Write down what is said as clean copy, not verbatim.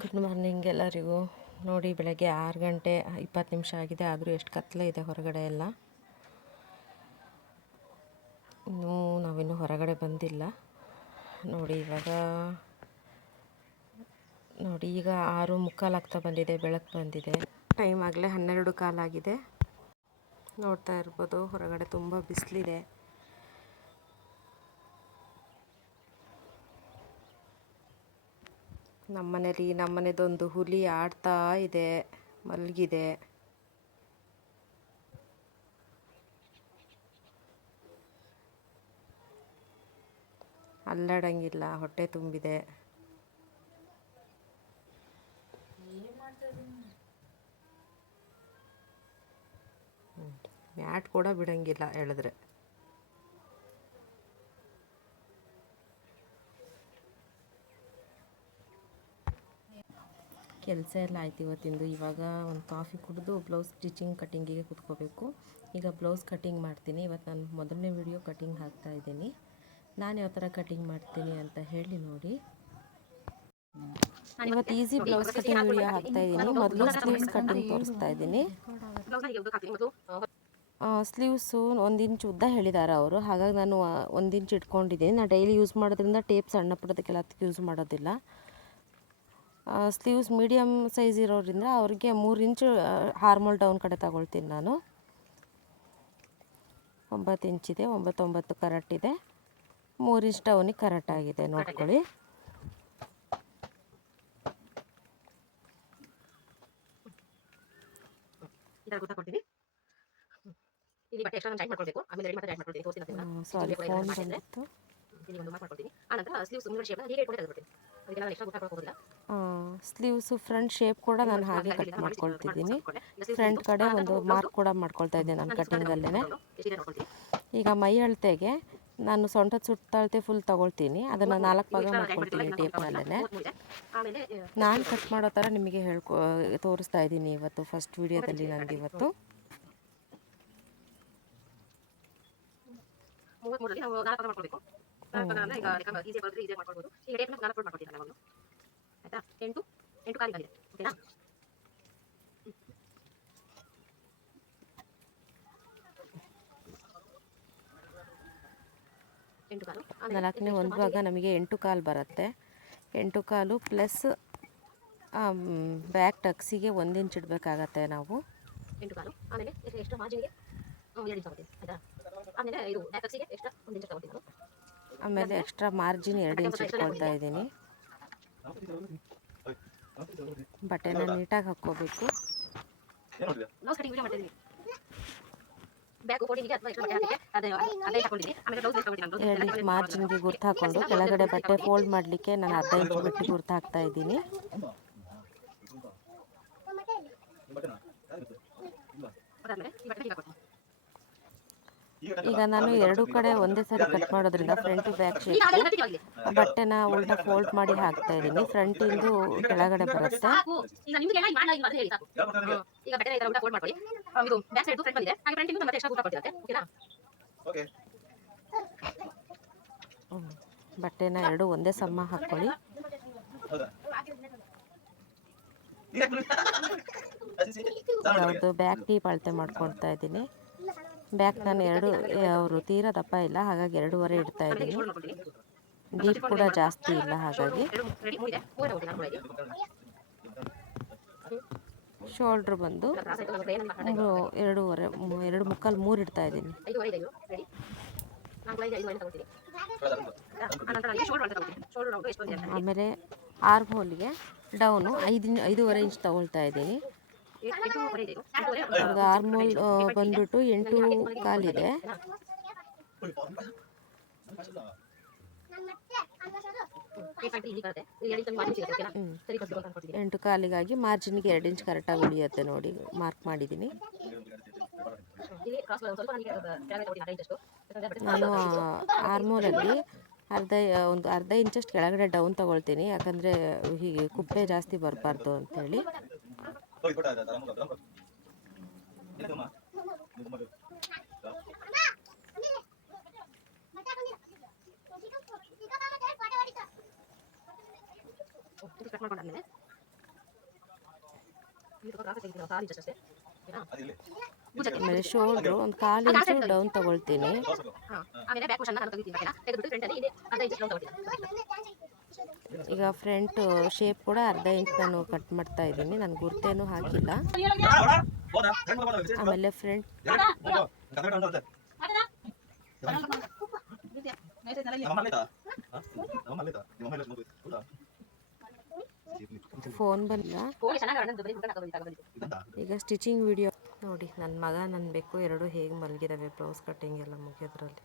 Good morning ಎಲ್ಲರಿಗೂ. ನೋಡಿ, ಬೆಳಗ್ಗೆ 6 ಗಂಟೆ 20 ನಿಮಿಷ ಆಗಿದೆ, ಆದರೂ ಎಷ್ಟು ಕತ್ತಲೆ ಇದೆ ಹೊರಗಡೆ ಎಲ್ಲ. ನಾವಿನ್ನೂ ಹೊರಗಡೆ ಬಂದಿಲ್ಲ. ನೋಡಿ ಈಗ 6:45 ಆಗ್ತಾ ಬಂದಿದೆ, ಬೆಳಕು ಬಂದಿದೆ. ಟೈಮ್ ಆಗಲೇ 12:15 ಆಗಿದೆ. ನೋಡ್ತಾ ಇರ್ಬೋದು, ಹೊರಗಡೆ ತುಂಬ ಬಿಸಿಲಿದೆ. ನಮ್ಮನೆದೊಂದು ಹುಲಿ ಆಡ್ತಾ ಇದೆ, ಮಲಗಿದೆ. ಅಲ್ಲಾಡಂಗಿಲ್ಲ, ಹೊಟ್ಟೆ ತುಂಬಿದೆ. ಮ್ಯಾಟ್ ಕೂಡ ಬಿಡಂಗಿಲ್ಲ ಹೇಳಿದ್ರೆ. ಕೆಲಸ ಎಲ್ಲ ಆಯ್ತು ಇವತ್ತಿಂದು. ಇವಾಗ ಒಂದು ಕಾಫಿ ಕುಡಿದು ಬ್ಲೌಸ್ ಸ್ಟಿಚಿಂಗ್ ಕಟ್ಟಿಂಗಿಗೆ ಕೂತ್ಕೋಬೇಕು. ಈಗ ಬ್ಲೌಸ್ ಕಟ್ಟಿಂಗ್ ಮಾಡ್ತೀನಿ. ಇವತ್ತು ನಾನು ಮೊದಲನೇ ವಿಡಿಯೋ ಕಟ್ಟಿಂಗ್ ಹಾಕ್ತಾಯಿದ್ದೀನಿ. ನಾನು ಯಾವ ಥರ ಕಟ್ಟಿಂಗ್ ಮಾಡ್ತೀನಿ ಅಂತ ಹೇಳಿ ನೋಡಿ. ಇವತ್ತು ಈಸಿ ಬ್ಲೌಸ್ ಕಟ್ಟಿಂಗ್ ವಿಡಿಯೋ ಹಾಕ್ತಾಯಿದ್ದೀನಿ. ಮೊದಲು ಸ್ಲೀವ್ಸ್ ಕಟ್ಟಿಂಗ್ ತೋರಿಸ್ತಾ ಇದ್ದೀನಿ. ಸ್ಲೀವ್ಸು 1 ಇಂಚ್ ಉದ್ದ ಹೇಳಿದ್ದಾರೆ ಅವರು, ಹಾಗಾಗಿ ನಾನು 1 ಇಂಚ್ ಇಟ್ಕೊಂಡಿದ್ದೀನಿ. ನಾನು ಡೈಲಿ ಯೂಸ್ ಮಾಡೋದ್ರಿಂದ ಟೇಪ್ ಸಣ್ಣ ಪುಟ್ಟದಕ್ಕೆಲ್ಲ ಯೂಸ್ ಮಾಡೋದಿಲ್ಲ. ಸ್ಲೀವ್ಸ್ ಮೀಡಿಯಮ್ ಸೈಜ್ ಇರೋದ್ರಿಂದ ಅವ್ರಿಗೆ 3 ಇಂಚ್ ಹಾರ್ಮೋಲ್ ಡೌನ್ ಕಡೆ ತಗೊಳ್ತೀನಿ ನಾನು. 9 ಇಂಚಿದೆ, 9 ಕರೆಕ್ಟ್ ಇದೆ. 3 ಇಂಚ್ ಡೌನಿಗೆ ಕರೆಕ್ಟ್ ಆಗಿದೆ, ನೋಡ್ಕೊಳ್ಳಿ. ಸಾರಿ, ಫೋನ್ ಬಂದಿತ್ತು. ಸ್ಲೀವ್ಸು ಫ್ರಂಟ್ ಶೇಪ್ ಕೂಡ ನಾನು ಹಾಗೆ ಕಟ್ ಮಾಡ್ಕೊಳ್ತಿದ್ದೀನಿ. ಫ್ರಂಟ್ ಕಡೆ ಒಂದು ಮಾರ್ಕ್ ಕೂಡ ಮಾಡ್ಕೊಳ್ತಾ ಇದ್ದೀನಿ ನಾನು ಕಟ್ಟಿಂಗಲ್ಲೇ. ಈಗ ಮೈ ಅಳತೆಗೆ ನಾನು ಸೊಂಟದ ಸುತ್ತಳತೆ ಫುಲ್ ತಗೊಳ್ತೀನಿ. ಅದನ್ನು 4 ಭಾಗ ಮಾಡ್ಕೊಳ್ತೀನಿ ಟೇಪ್ನಲ್ಲೇ. ನಾನು ಕಟ್ ಮಾಡೋ ಥರ ನಿಮಗೆ ತೋರಿಸ್ತಾ ಇದ್ದೀನಿ ಇವತ್ತು ಫಸ್ಟ್ ವಿಡಿಯೋದಲ್ಲಿ. ನನಗೆ ಇವತ್ತು ನಾಲ್ಕನೇ ಒಂದು ಭಾಗ ನಮಗೆ 8.25 ಬರುತ್ತೆ. 8.25 ಪ್ಲಸ್ ಬ್ಯಾಕ್ ಟಕ್ಸಿಗೆ 1 ಇಂಚ್ ಇಡಬೇಕಾಗತ್ತೆ ನಾವು. ಆಮೇಲೆ ಎಕ್ಸ್ಟ್ರಾ ಮಾರ್ಜಿನ್ 2 ಇಂಚ್ ಇಟ್ಕೊಳ್ತಾ ಇದ್ದೀನಿ. ಬಟ್ಟೆನ ನೀಟಾಗಿ ಹಾಕ್ಕೋಬೇಕು. ಮಾರ್ಜಿನ್ಗೆ ಗುರ್ತು ಹಾಕೊಂಡು ಕೆಳಗಡೆ ಬಟ್ಟೆ ಫೋಲ್ಡ್ ಮಾಡಲಿಕ್ಕೆ ನಾನು 1/2 ಇಂಚ್ ಬಿಟ್ಟು ಗುರ್ತು ಹಾಕ್ತಾ ಇದ್ದೀನಿ. ಈಗ ನಾನು 2 ಕಡೆ ಒಂದೇ ಸರಿ ಕಟ್ ಮಾಡೋದ್ರಿಂದ ಫ್ರಂಟ್ ಬ್ಯಾಕ್ ಶೇಪ್ ಬಟ್ಟೆನ ಉಲ್ಟಾ ಫೋಲ್ಡ್ ಮಾಡಿ ಹಾಕ್ತಾ ಇದ್ದೀನಿ. ಫ್ರಂಟಿಂದು ಕೆಳಗಡೆ ಬರುತ್ತೆ. ಬಟ್ಟೆನ 2 ಒಂದೇ ಸಮ ಹಾಕ್ಕೊಳ್ಳಿ. ಯಾವುದು ಬ್ಯಾಕ್ ಡೀಪ್ ಅಳತೆ ಮಾಡ್ಕೊಳ್ತಾ ಇದ್ದೀನಿ. ಬ್ಯಾಕ್ ನಾನು 2 ಅವರು ತೀರಾ ದಪ್ಪ ಇಲ್ಲ, ಹಾಗಾಗಿ 2.5 ಇಡ್ತಾ ಇದ್ದೀನಿ. ಡೀಪ್ ಕೂಡ ಜಾಸ್ತಿ ಇಲ್ಲ, ಹಾಗಾಗಿ. ಶೋಲ್ಡ್ರ್ ಬಂದು 2.25 2.75 3 ಇಡ್ತಾ ಇದ್ದೀನಿ. ಆಮೇಲೆ ಆರ್ಮ್ ಹೋಲ್ಗೆ ಡೌನು 5.5 ಇಂಚ್ ತಗೊಳ್ತಾ ಇದ್ದೀನಿ. ಆರ್ಮೋಲ್ ಬಂದ್ಬಿಟ್ಟು 8.25 ಇದೆ. 8.25ಗಾಗಿ ಮಾರ್ಜಿನ್ಗೆ 2 ಇಂಚ್ ಕರೆಕ್ಟಾಗಿ ಉಳಿಯುತ್ತೆ ನೋಡಿ, ಮಾರ್ಕ್ ಮಾಡಿದ್ದೀನಿ. ನಾನು ಆರ್ಮೋಲಲ್ಲಿ ಒಂದು ಅರ್ಧ ಇಂಚಷ್ಟು ಕೆಳಗಡೆ ಡೌನ್ ತಗೊಳ್ತೀನಿ, ಯಾಕಂದರೆ ಹೀಗೆ ಕುಪ್ಪೆ ಜಾಸ್ತಿ ಬರಬಾರ್ದು ಅಂಥೇಳಿ. ಆಮೇಲೆ ಶೋಲ್ಡ್ರು ಒಂದು 1/4 ಇಂಚು ಡೌನ್ ತಗೊಳ್ತೀನಿ. ಈಗ ಫ್ರಂಟ್ ಶೇಪ್ ಕೂಡ ಅರ್ಧ ಇಂಚ್ ನಾನು ಕಟ್ ಮಾಡ್ತಾ ಇದ್ದೀನಿ. ನಾನು ಗುರ್ತೇನೂ ಹಾಕಿಲ್ಲ. ಆಮೇಲೆ ಫ್ರಂಟ್ ಫೋನ್ ಬಂದ. ಈಗ ಸ್ಟಿಚಿಂಗ್ ವಿಡಿಯೋ ನೋಡಿ. ನನ್ನ ಮಗ ನನ್ನ ಬೆಕ್ಕು ಎರಡು ಹೇಗೆ ಮಲಗಿದಾವೆ ಬ್ಲೌಸ್ ಕಟ್ಟಿಂಗ್ ಎಲ್ಲ ಮುಗಿಯೋದ್ರಲ್ಲಿ.